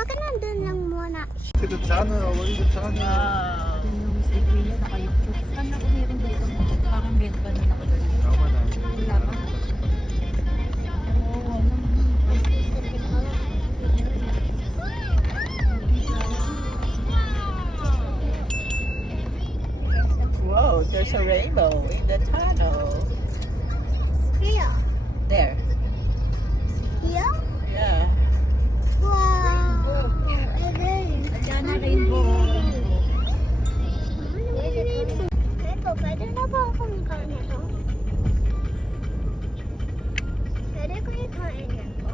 Bakit nandun lang muna? The channel, what is the channel? Yung sa Equilla, naka-YouTube. Kanda ko meron dito. Parang red ba na nakalagay? Tama na. Wala ba? Oo, wala. Whoa, there's a rainbow in the tunnel. Here. There. Here? Yeah. Wow. Again. Diyan na rainbow. Ito, pwede na ba akong ikain ito? Pwede ko ikain ito?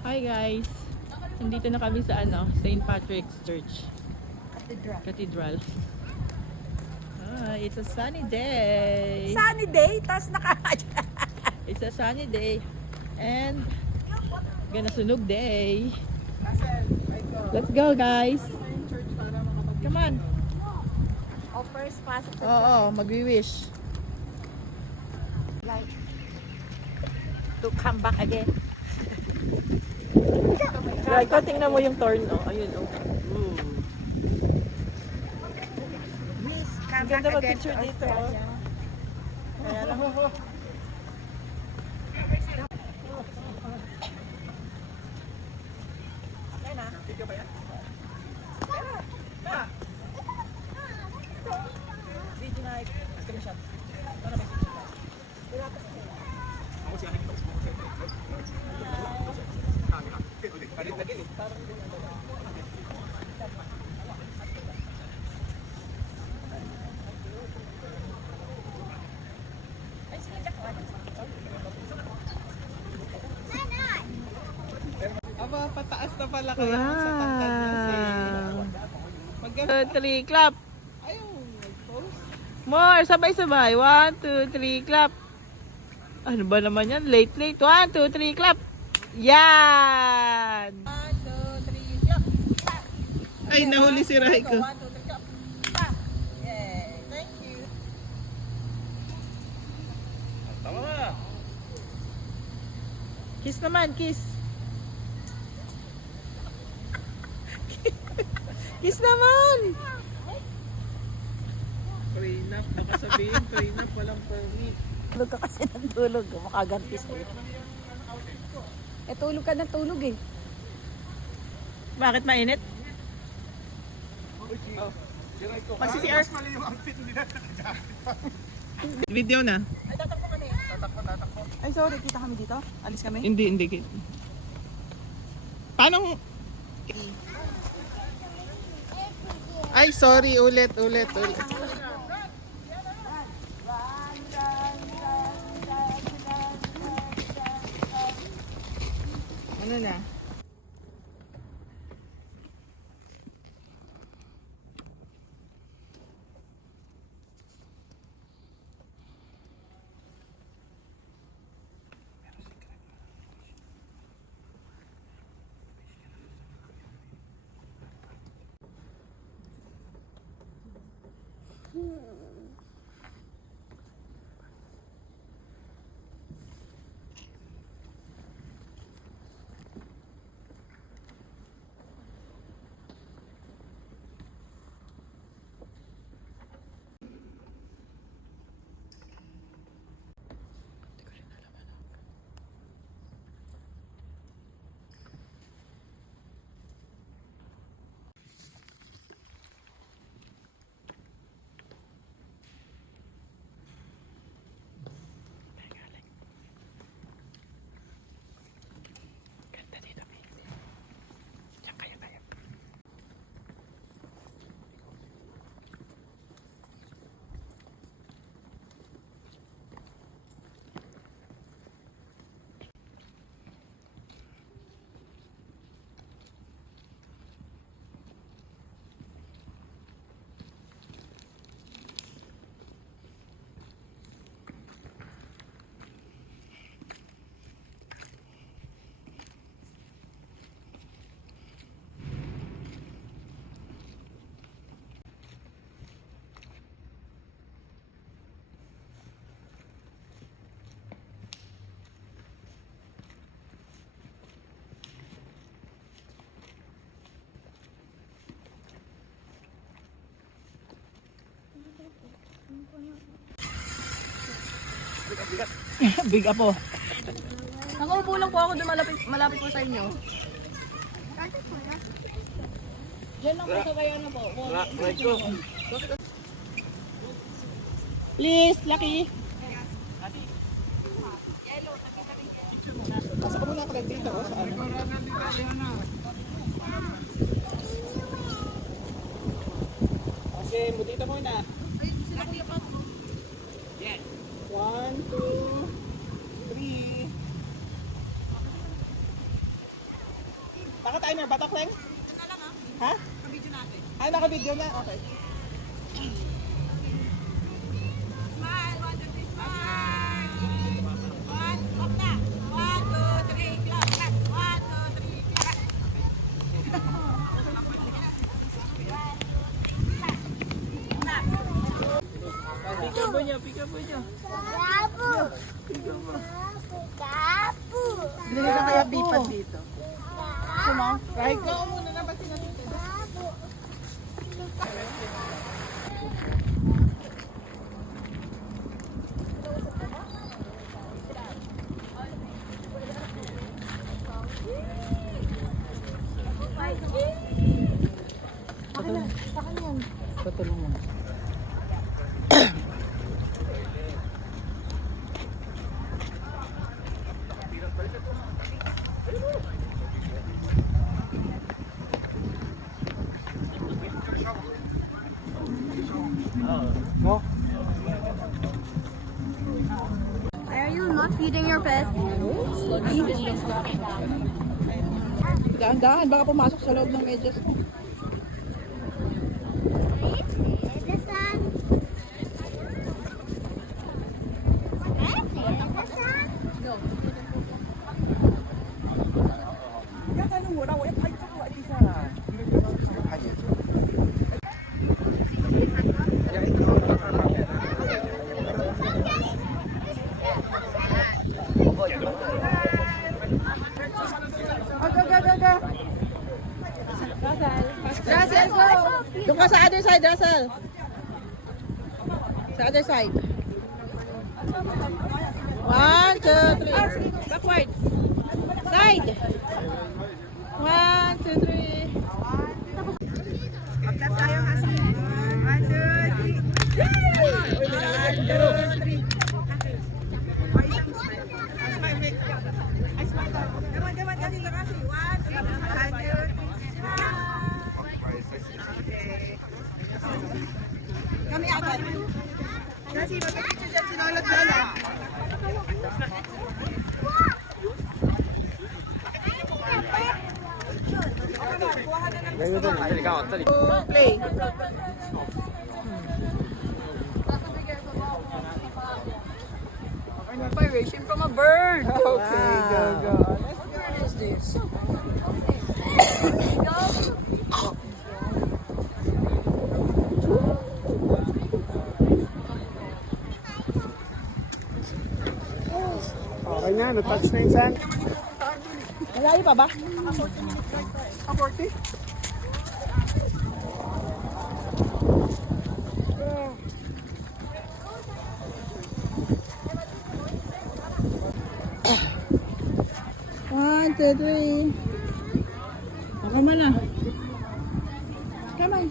Hi guys! Nandito na kami sa St. Patrick's Church. Cathedral. It's a sunny day. Sunny day, tas It's a sunny day. And gonna sunog day. Let's go guys! Come on! Oh, first pasok. Oo, magwi-wish. To come back again. Right, ko tingnan mo yung turn, oh. Ayun, oh. Please, come Ganda back again mag-picture to dito, Australia. Kaya lang. Aba, pataas na pala kayo sa tangkad niya. Mag 3, clap! Ayun, nag-post. More, sabay-sabay. 1, 2, 3, clap! Ano ba naman yan? Late. 1, 2, 3, clap! Yan! 1, 2, 3, clap! Ay, nahuli si Raiko. 1, 2, 3, clap! Yay! Thank you! Tama na. Kiss naman, kiss! Kiss naman! Prenup, baka sabihin, prenup, walang permit. Tulog ka kasi ng tulog. Makaganti sa'yo. Eh, tulog ka ng tulog eh. Bakit mainit? Mag-CCR. Video na. Ay, sorry. Kita kami dito. Alis kami. Hindi. Paano? Ay, sorry. Ulit. Ano na? Big Apo. Nakaupo lang po ako doon malapit po sa inyo. Diyan lang po sa kaya na po. Please, Lucky. Pasok ka muna ka dito. Okay, dito muna. Yan. 1, 2, 3. Naka-timer ba ito, Kleng? Ha? Naka-video natin. Ay, naka-video na? Okay. Smile, 1, 2, 3, smile. 1, clap na. 1, 2, 3, clap. 1, 2, 3, clap. Pika po niya. Gapo. Gapo. Binigyan ka kaya bipad dito. Right, go muna na ba sinabi? Gapo. Patulong mo. Are you not feeding your pet? Dahan-dahan, baka pumasok sa loob ng medyas mo. The sun. The sun. Russell, go! Doon ka sa other side, Russell. Sa other side. 1, 2, 3. Backward. Side. 1, 2, 3. Pagkat tayo kasi. 1, 2, 3. 1, 2, 3. Kami agad. Kasi magpapicture dyan, sinulot-lolo. Play. Inspiration from a bird. Okay, go, go. What is this? Okay na, na-touch na yung sand. Malayo pa ba? 40. One, two, three. Come on na. Come on.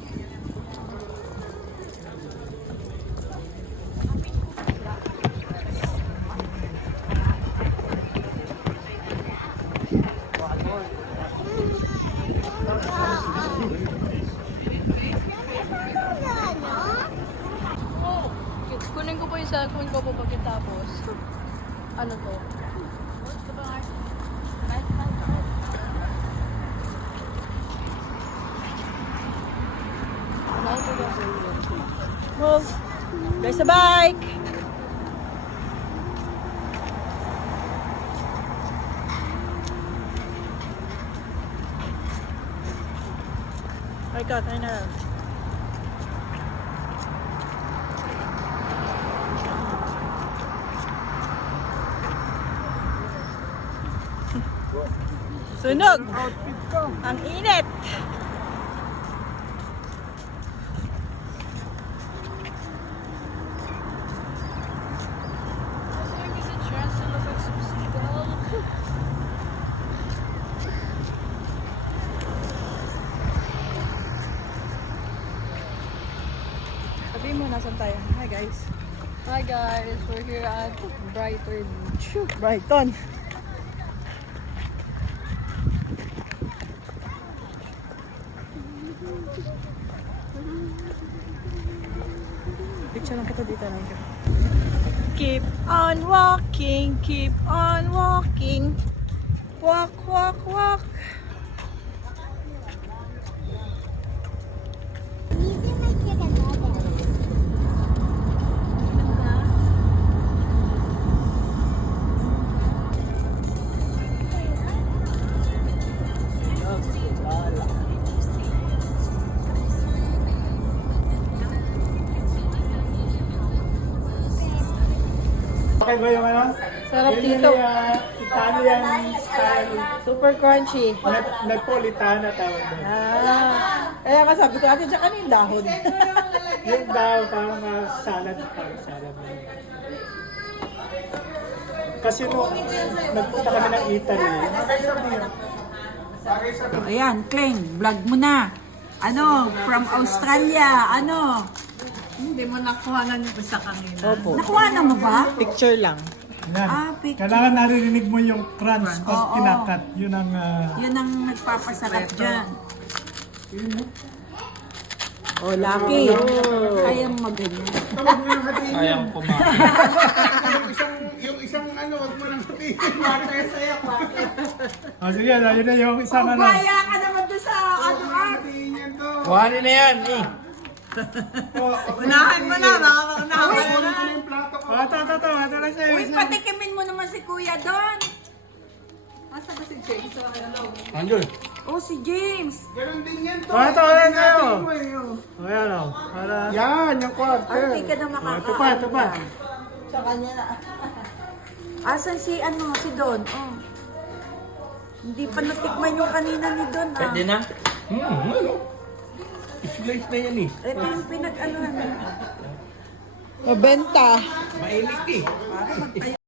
Kunin ko po yung cellphone ko po pagkatapos. Ano to? Move. There's a bike. Ikaw, tayo na lang. Sunog! Ang init! Sabihin mo, nasan tayo? Hi guys. Hi guys, we're here at Brighton. Brighton. Picture lang kita dito lang. Keep on walking, keep on walking. Walk, walk, walk. You can make it another. Okay ba yung ano? Sarap Yun dito. yung, Italian style. Super crunchy. Napolitana tawag doon. Kaya nga sabi ko, ate, dyan kanina yung dahon. Yung daw, parang salad. Parang salad. Kasi nung nagpunta kami ng Italy, Ayan, Kleng, vlog mo na. Ano, from Australia, ano? Hindi mo nakuha na nito sa kanina. Opo. Nakuha na mo ba? Picture lang. Ah, picture. kailangan naririnig mo yung crunch pag Oo. kinakat. Yun ang... Yun ang nagpapasarap dyan. Oh, Lucky. Kaya mo ganyan. Sayang kumain. Yung isang ano, wag mo nang sabihin. Sige, yun na yung isang ano. Kaya ka naman doon sa ano art. Kuhanin na yan, eh. Unahan mo na, baka maunahan mo na. Yung plato ko. Ito na siya. Uy, patikimin mo naman si Kuya doon. Asa ba si James? So, ano? Andun. Oh, si James. Ganun din yan to. Ito kayo. Mo, eh, oh. Ayan o. Para... Yan, yung quarter. Arte ka na makakaano. Ito pa. Sa kanya na. Asan si ano, si Don? Oh. Hindi pa natikman yung kanina ni Don. Pwede na? Ano? Slice na yan eh. Ito yung pinag-anuhan. Mabenta. Mainit eh.